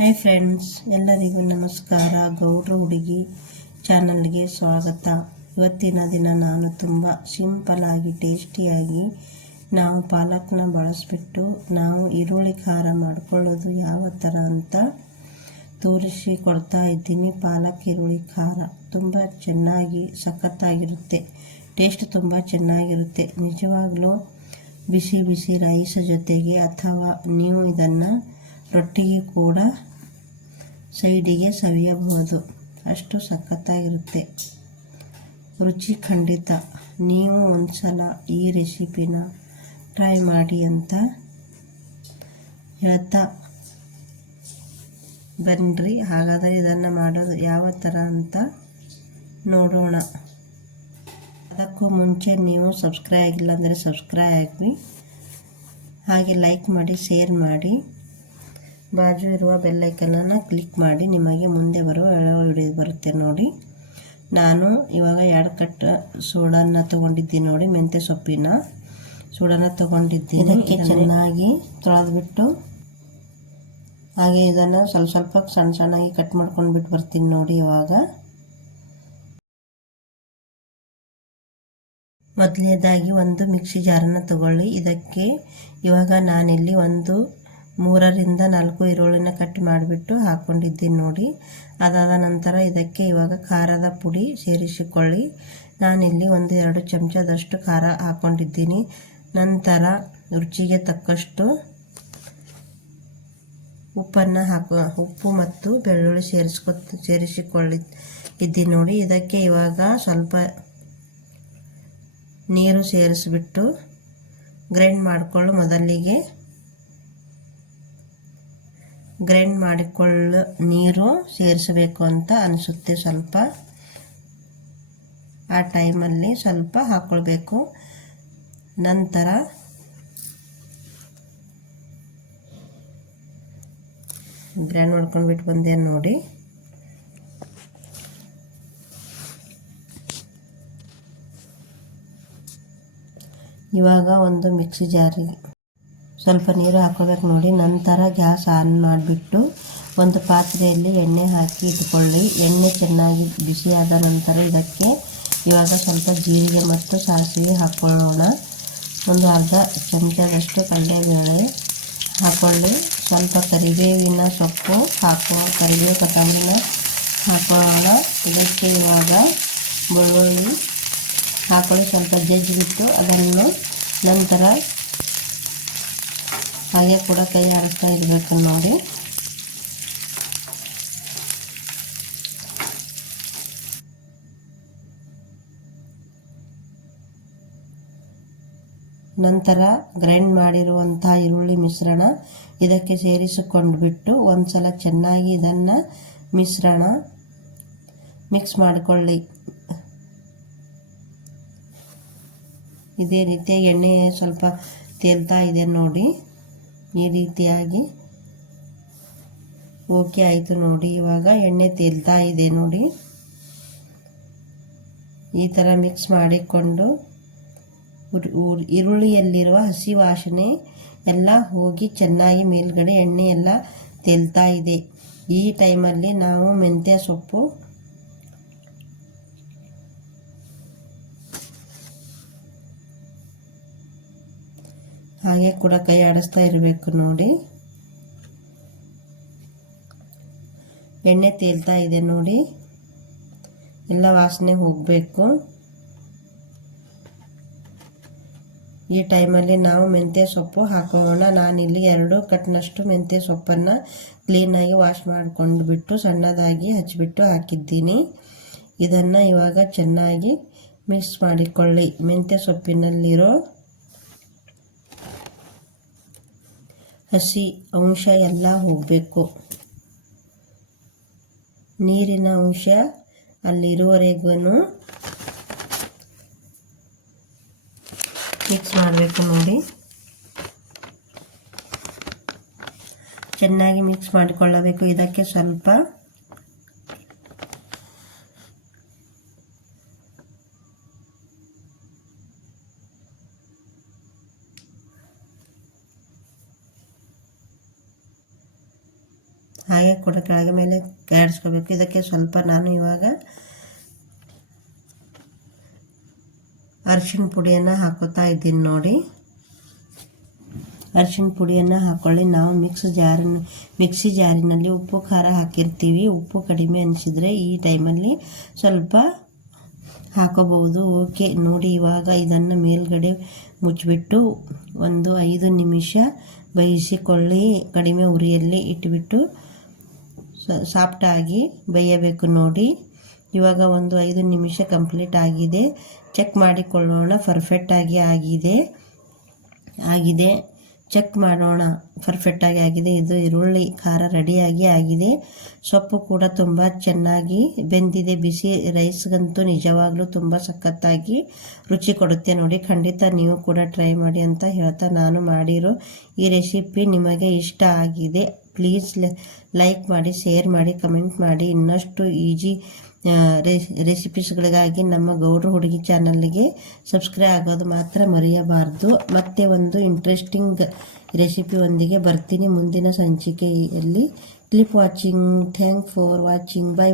Hi friends ಎಲ್ಲರಿಗೂ ನಮಸ್ಕಾರ. ಗೌಡ್ರ ಹುಡುಗಿ ಚಾನಲ್ಗೆ ಸ್ವಾಗತ. ಇವತ್ತಿನ ದಿನ ನಾನು ತುಂಬ ಸಿಂಪಲಾಗಿ ಟೇಸ್ಟಿಯಾಗಿ ನಾವು ಪಾಲಕ್ನ ಬಳಸಿಬಿಟ್ಟು ನಾವು ಈರುಳ್ಳಿ ಖಾರ ಮಾಡ್ಕೊಳ್ಳೋದು ಯಾವ ಥರ ಅಂತ ತೋರಿಸಿ ಕೊಡ್ತಾ ಇದ್ದೀನಿ. ಪಾಲಕ್, ಈರುಳ್ಳಿ, ಖಾರ ತುಂಬ ಚೆನ್ನಾಗಿ ಸಖತ್ತಾಗಿರುತ್ತೆ. ಟೇಸ್ಟ್ ತುಂಬ ಚೆನ್ನಾಗಿರುತ್ತೆ. ನಿಜವಾಗ್ಲೂ ಬಿಸಿ ಬಿಸಿ ರೈಸ್ ಜೊತೆಗೆ ಅಥವಾ ನೀವು ಇದನ್ನು ರೊಟ್ಟಿಗೆ ಕೂಡ ಸೈಡಿಗೆ ಸವಿಯಬಹುದು. ಅಷ್ಟು ಸಖತ್ತಾಗಿರುತ್ತೆ. ರುಚಿ ಖಂಡಿತ. ನೀವು ಒಂದು ಸಲ ಈ ರೆಸಿಪಿನ ಟ್ರೈ ಮಾಡಿ ಅಂತ ಹೇಳ್ತಾ ಬನ್ನಿರಿ ಹಾಗಾದರೆ ಇದನ್ನು ಮಾಡೋದು ಯಾವ ಥರ ಅಂತ ನೋಡೋಣ. ಅದಕ್ಕೂ ಮುಂಚೆ ನೀವು ಸಬ್ಸ್ಕ್ರೈಬ್ ಆಗಿಲ್ಲ ಅಂದರೆ ಸಬ್ಸ್ಕ್ರೈಬ್ ಆಗಿ ಹಾಗೆ ಲೈಕ್ ಮಾಡಿ, ಶೇರ್ ಮಾಡಿ. ಬಾಜು ಇರುವ ಬೆಲ್ಲೈಕನನ್ನು ಕ್ಲಿಕ್ ಮಾಡಿ ನಿಮಗೆ ಮುಂದೆ ಬರುವ ವಿಡಿಯೋ ಬರುತ್ತೆ ನೋಡಿ. ನಾನು ಇವಾಗ ಎರಡು ಕಟ್ ಸೋಡನ್ನ ತೊಗೊಂಡಿದ್ದೀನಿ ನೋಡಿ ಮೆಂತ್ಯ ಸೊಪ್ಪಿನ ಸೋಡನ್ನ ತೊಗೊಂಡಿದ್ದೀನಿ. ಇದಕ್ಕೆ ಚೆನ್ನಾಗಿ ತೊಳೆದ್ಬಿಟ್ಟು ಹಾಗೆ ಇದನ್ನು ಸ್ವಲ್ಪ ಸ್ವಲ್ಪ ಸಣ್ಣ ಸಣ್ಣಾಗಿ ಕಟ್ ಮಾಡ್ಕೊಂಡು ಬಿಟ್ಟು ಬರ್ತೀನಿ ನೋಡಿ ಇವಾಗ. ಮೊದಲನೇದಾಗಿ ಒಂದು ಮಿಕ್ಸಿ ಜಾರನ್ನು ತಗೊಳ್ಳಿ. ಇದಕ್ಕೆ ಇವಾಗ ನಾನಿಲ್ಲಿ ಒಂದು ಮೂರರಿಂದ ನಾಲ್ಕು ಈರುಳ್ಳಿನ ಕಟ್ ಮಾಡಿಬಿಟ್ಟು ಹಾಕ್ಕೊಂಡಿದ್ದೀನಿ ನೋಡಿ. ಅದಾದ ನಂತರ ಇದಕ್ಕೆ ಇವಾಗ ಖಾರದ ಪುಡಿ ಸೇರಿಸಿಕೊಳ್ಳಿ. ನಾನಿಲ್ಲಿ ಒಂದು ಎರಡು ಚಮಚದಷ್ಟು ಖಾರ ಹಾಕ್ಕೊಂಡಿದ್ದೀನಿ ನಂತರ ರುಚಿಗೆ ತಕ್ಕಷ್ಟು ಉಪ್ಪನ್ನು ಹಾಕು, ಉಪ್ಪು ಮತ್ತು ಬೆಳ್ಳುಳ್ಳಿ ಸೇರಿಸ್ಕೊ ಸೇರಿಸಿಕೊಳ್ಳಿ ಇದ್ದೀನಿ ನೋಡಿ. ಇದಕ್ಕೆ ಇವಾಗ ಸ್ವಲ್ಪ ನೀರು ಸೇರಿಸ್ಬಿಟ್ಟು ಗ್ರೈಂಡ್ ಮಾಡಿಕೊಳ್ಳು ಮೊದಲಿಗೆ. ಗ್ರೈಂಡ್ ಮಾಡಿಕೊಳ್ಳ ನೀರು ಸೇರಿಸಬೇಕು ಅಂತ ಅನಿಸುತ್ತೆ ಸ್ವಲ್ಪ. ಆ ಟೈಮಲ್ಲಿ ಸ್ವಲ್ಪ ಹಾಕ್ಕೊಳ್ಬೇಕು ನಂತರ ಗ್ರೈಂಡ್ ಮಾಡ್ಕೊಂಡ್ಬಿಟ್ಟು ಬಂದೆ ನೋಡಿ. ಇವಾಗ ಒಂದು ಮಿಕ್ಸಿ ಜಾರಿಗೆ ಸ್ವಲ್ಪ ನೀರು ಹಾಕೋಬೇಕು ನೋಡಿ. ನಂತರ ಗ್ಯಾಸ್ ಆನ್ ಮಾಡಿಬಿಟ್ಟು ಒಂದು ಪಾತ್ರೆಯಲ್ಲಿ ಎಣ್ಣೆ ಹಾಕಿ ಇಟ್ಕೊಳ್ಳಿ. ಎಣ್ಣೆ ಚೆನ್ನಾಗಿ ಬಿಸಿಯಾದ ನಂತರ ಇದಕ್ಕೆ ಇವಾಗ ಸ್ವಲ್ಪ ಜೀರಿಗೆ ಮತ್ತು ಸಾಸಿವೆ ಹಾಕ್ಕೊಳ್ಳೋಣ ಒಂದು ಅರ್ಧ ಚಮಚದಷ್ಟು ಕಡಲೆಬೇಳೆ ಹಾಕ್ಕೊಳ್ಳಿ ಸ್ವಲ್ಪ ಕರಿಬೇವಿನ ಸೊಪ್ಪು ಹಾಕೋ ಕರಿಬೇವು ಕೊತ್ತಂಬರಿನ ಹಾಕೊಳ್ಳೋಣ. ಇದಕ್ಕೆ ಇವಾಗ ಬೆಳ್ಳುಳ್ಳಿ ಹಾಕೊಳ್ಳಿ. ಸ್ವಲ್ಪ ಜಜ್ಜಿಬಿಟ್ಟು ಅದನ್ನು ನಂತರ ಹಾಗೆ ಕೂಡ ಕೈ ಆಡಿಸ್ತಾ ಇರಬೇಕು ನೋಡಿ. ನಂತರ ಗ್ರೈಂಡ್ ಮಾಡಿರುವಂಥ ಈರುಳ್ಳಿ ಮಿಶ್ರಣ ಇದಕ್ಕೆ ಸೇರಿಸಿಕೊಂಡು ಬಿಟ್ಟು ಒಂದು ಸಲ ಚೆನ್ನಾಗಿ ಇದನ್ನು ಮಿಶ್ರಣ ಮಿಕ್ಸ್ ಮಾಡಿಕೊಳ್ಳಿ. ಇದೇ ರೀತಿಯ ಎಣ್ಣೆ ಸ್ವಲ್ಪ ತೇಲ್ತಾ ಇದೆ ನೋಡಿ. ಈ ರೀತಿಯಾಗಿ ಓಕೆ ಆಯಿತು ನೋಡಿ. ಇವಾಗ ಎಣ್ಣೆ ತೇಲ್ತಾ ಇದೆ ನೋಡಿ. ಈ ಥರ ಮಿಕ್ಸ್ ಮಾಡಿಕೊಂಡು ಈರುಳ್ಳಿಯಲ್ಲಿರುವ ಹಸಿ ವಾಸನೆ ಎಲ್ಲ ಹೋಗಿ ಚೆನ್ನಾಗಿ ಮೇಲ್ಗಡೆ ಎಣ್ಣೆ ಎಲ್ಲ ತೇಲ್ತಾ ಇದೆ. ಈ ಟೈಮಲ್ಲಿ ನಾವು ಮೆಂತ್ಯ ಸೊಪ್ಪು ಹಾಗೆ ಕೂಡ ಕೈ ಆಡಿಸ್ತಾ ಇರಬೇಕು ನೋಡಿ. ಎಣ್ಣೆ ತೇಲ್ತಾ ಇದೆ ನೋಡಿ. ಎಲ್ಲ ವಾಸನೆ ಹೋಗಬೇಕು. ಈ ಟೈಮಲ್ಲಿ ನಾವು ಮೆಂತ್ಯ ಸೊಪ್ಪು ಹಾಕೋಣ. ನಾನಿಲ್ಲಿ ಎರಡು ಕಟ್ನಷ್ಟು ಮೆಂತ್ಯ ಸೊಪ್ಪನ್ನು ಕ್ಲೀನಾಗಿ ವಾಶ್ ಮಾಡಿಕೊಂಡು ಬಿಟ್ಟು ಸಣ್ಣದಾಗಿ ಹಚ್ಚಿಬಿಟ್ಟು ಹಾಕಿದ್ದೀನಿ. ಇದನ್ನು ಇವಾಗ ಚೆನ್ನಾಗಿ ಮಿಕ್ಸ್ ಮಾಡಿಕೊಳ್ಳಿ. ಮೆಂತ್ಯ ಸೊಪ್ಪಿನಲ್ಲಿರೋ ಹಸಿ ಅಂಶ ಎಲ್ಲ ಹೋಗಬೇಕು. ನೀರಿನ ಅಂಶ ಅಲ್ಲಿರುವರೆಗೂ ಮಿಕ್ಸ್ ಮಾಡಬೇಕು ನೋಡಿ. ಚೆನ್ನಾಗಿ ಮಿಕ್ಸ್ ಮಾಡಿಕೊಳ್ಳಬೇಕು. ಇದಕ್ಕೆ ಸ್ವಲ್ಪ ಹಾಗೆ ಕೂಡ ಕೆಳಗೆ ಮೇಲೆ ಕಾಡಿಸ್ಕೋಬೇಕು. ಇದಕ್ಕೆ ಸ್ವಲ್ಪ ನಾನು ಇವಾಗ ಅರಿಶಿಣ ಪುಡಿಯನ್ನು ಹಾಕೋತಾ ಇದ್ದೀನಿ ನೋಡಿ. ಅರಿಶಿಣ ಪುಡಿಯನ್ನು ಹಾಕ್ಕೊಳ್ಳಿ ನಾವು ಮಿಕ್ಸ್ ಜಾರಿನ, ಮಿಕ್ಸಿ ಜಾರಿನಲ್ಲಿ ಉಪ್ಪು, ಖಾರ ಹಾಕಿರ್ತೀವಿ. ಉಪ್ಪು ಕಡಿಮೆ ಅನಿಸಿದರೆ ಈ ಟೈಮಲ್ಲಿ ಸ್ವಲ್ಪ ಹಾಕೋಬಹುದು. ಓಕೆ, ನೋಡಿ ಇವಾಗ ಇದನ್ನು ಮೇಲ್ಗಡೆ ಮುಚ್ಚಿಬಿಟ್ಟು ಒಂದು ಐದು ನಿಮಿಷ ಬೇಯಿಸಿಕೊಳ್ಳಿ. ಕಡಿಮೆ ಉರಿಯಲ್ಲಿ ಇಟ್ಬಿಟ್ಟು ಸಾಫ್ಟಾಗಿ ಬೇಯಬೇಕು ನೋಡಿ. ಇವಾಗ ಒಂದು ಐದು ನಿಮಿಷ ಕಂಪ್ಲೀಟ್ ಆಗಿದೆ. ಚೆಕ್ ಮಾಡಿಕೊಳ್ಳೋಣ ಪರ್ಫೆಕ್ಟಾಗಿ ಆಗಿದೆ. ಆಗಿದೆ. ಚೆಕ್ ಮಾಡೋಣ ಪರ್ಫೆಕ್ಟಾಗಿ ಆಗಿದೆ. ಇದು ಈರುಳ್ಳಿ ಖಾರ ರೆಡಿಯಾಗಿ ಆಗಿದೆ. ಸೊಪ್ಪು ಕೂಡ ತುಂಬ ಚೆನ್ನಾಗಿ ಬೆಂದಿದೆ. ಬಿಸಿ ರೈಸ್ಗಂತೂ ನಿಜವಾಗ್ಲೂ ತುಂಬ ಸಖತ್ತಾಗಿ ರುಚಿ ಕೊಡುತ್ತೆ ನೋಡಿ. ಖಂಡಿತ ನೀವು ಕೂಡ ಟ್ರೈ ಮಾಡಿ ಅಂತ ಹೇಳ್ತಾ ನಾನು ಮಾಡಿರೋ ಈ ರೆಸಿಪಿ ನಿಮಗೆ ಇಷ್ಟ ಆಗಿದೆ. ಪ್ಲೀಸ್ ಲೈಕ್ ಮಾಡಿ ಶೇರ್ ಮಾಡಿ ಕಮೆಂಟ್ ಮಾಡಿ. ಇನ್ನಷ್ಟು ಈಜಿ ರೆಸಿಪೀಸ್ಗಳಿಗಾಗಿ ನಮ್ಮ ಗೌಡ್ರ ಹುಡುಗಿ ಚಾನಲ್ಗೆ ಸಬ್ಸ್ಕ್ರೈಬ್ ಆಗೋದು ಮಾತ್ರ ಮರೆಯಬಾರ್ದು. ಮತ್ತೆ ಒಂದು ಇಂಟ್ರೆಸ್ಟಿಂಗ್ ರೆಸಿಪಿ ಒಂದಿಗೆ ಬರ್ತೀನಿ ಮುಂದಿನ ಸಂಚಿಕೆಯಲ್ಲಿ. Clip watching thank for watching bye